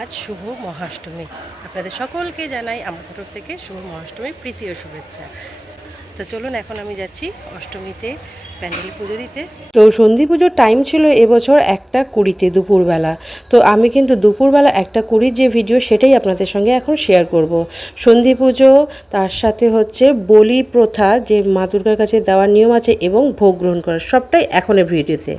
আজ শুভ মহাষ্টমী। আপনাদের সকলকে জানাই আমার তরফ থেকে শুভ মহাষ্টমীর প্রীতি ও শুভেচ্ছা। তো চলুন এখন আমি যাচ্ছি অষ্টমীতে প্যান্ডেল পুজো দিতে। তো সন্ধি পুজোর টাইম ছিল এবছর একটা কুড়িতে দুপুরবেলা। তো আমি কিন্তু দুপুরবেলা একটা কুড়ির যে ভিডিও সেটাই আপনাদের সঙ্গে এখন শেয়ার করব। সন্ধি পুজো, তার সাথে হচ্ছে বলি প্রথা, যে মা দুর্গার কাছে দেওয়ার নিয়ম আছে এবং ভোগ গ্রহণ করা সবটাই এখনের ভিডিওতে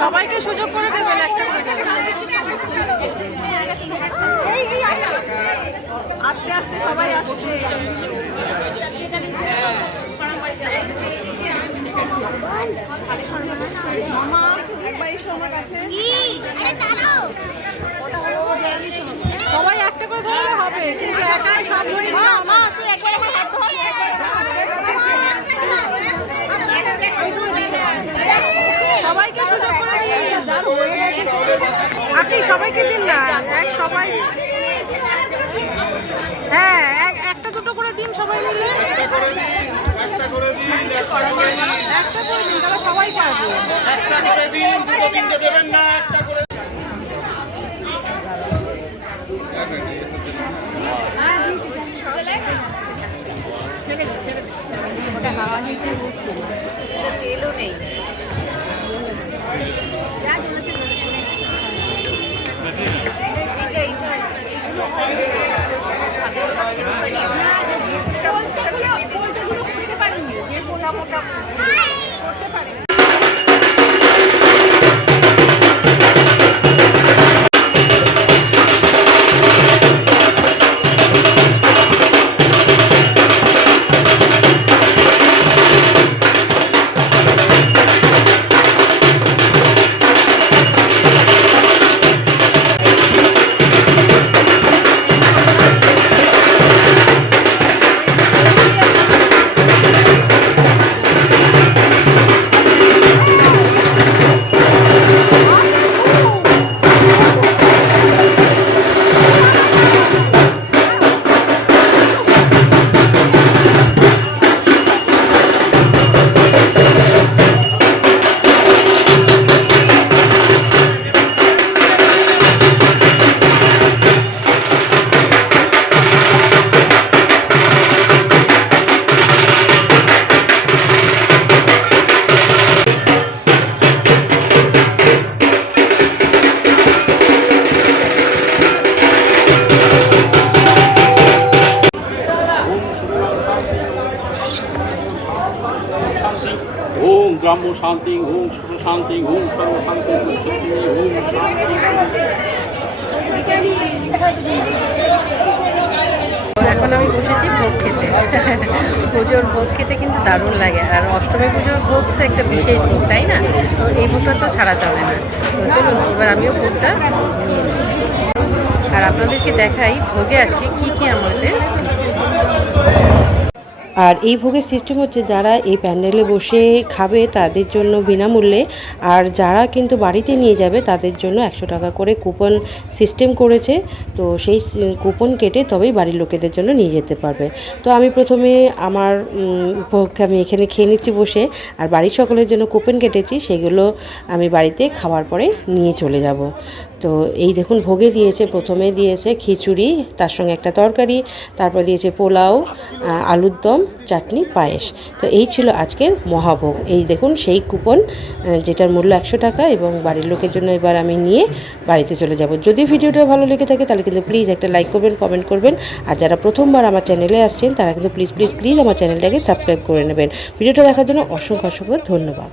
সবাইকে সুযোগ করে দেবেন আস্তে আস্তে সবাই আসতে মামা একবার আমার কাছে সবাই একটা করে ধরলে হবে কিন্তু একাই সব ধরে মা মা তুই একবার আমার হাত ধর সবাইকে সুযোগ করে দিন আপনি সবাইকে দিন না এক সবাই। হ্যাঁ এক- একটা দুটো করে দিন সবাই মিলে। একটা করে দিন একটা করে দিন। একটা করে দিন তাহলে সবাই পারবে। একটা করে দিন দুটো তিনটে দেবেন না একটা করে তেলও নেই। Yeah. সুখ শান্তি সর্ব শান্তি সুচিন্তি ওম শান্তি এখন আমি বসেছি ভোগ খেতে। পুজোর ভোগ খেতে কিন্তু দারুণ লাগে। আর অষ্টমী পুজোর ভোগ তো একটা বিশেষ ভোগ, তাই না? তো এই ভোগটা তো ছাড়া চলে না। তো এবার আমিও ভোগটা নিয়ে আর আপনাদেরকে দেখাই ভোগে আজকে কি কি আমাদের আর এই ভোগের সিস্টেম হচ্ছে যারা এই প্যান্ডেলে বসে খাবে তাদের জন্য বিনামূল্যে। আর যারা কিন্তু বাড়িতে নিয়ে যাবে তাদের জন্য একশো টাকা করে কুপন সিস্টেম করেছে। তো সেই কুপন কেটে তবেই বাড়ির লোকেদের জন্য নিয়ে যেতে পারবে। তো আমি প্রথমে আমার ভোগকে আমি এখানে খেয়ে নিচ্ছি বসে। আর বাড়ির সকলের জন্য কুপন কেটেছি, সেগুলো আমি বাড়িতে খাওয়ার পরে নিয়ে চলে যাব। তো এই দেখুন, ভোগে দিয়েছে, প্রথমে দিয়েছে খিচুড়ি, তার সঙ্গে একটা তরকারি, তারপর দিয়েছে পোলাও আলুর দম, চাটনি, পায়েস। তো এই ছিল আজকের মহাভোগ। এই দেখুন, সেই কুপন যেটার মূল্য একশো টাকা এবং বাড়ির লোকের জন্য এবার আমি নিয়ে বাড়িতে চলে যাব। যদি ভিডিওটা ভালো লেগে থাকে, তাহলে কিন্তু প্লিজ একটা লাইক করবেন কমেন্ট করবেন। আর যারা প্রথমবার আমার চ্যানেলে আসছেন, তারা কিন্তু প্লিজ প্লিজ প্লিজ আমার চ্যানেলটাকে সাবস্ক্রাইব করে নেবেন। ভিডিওটা দেখার জন্য অসংখ্য অসংখ্য ধন্যবাদ।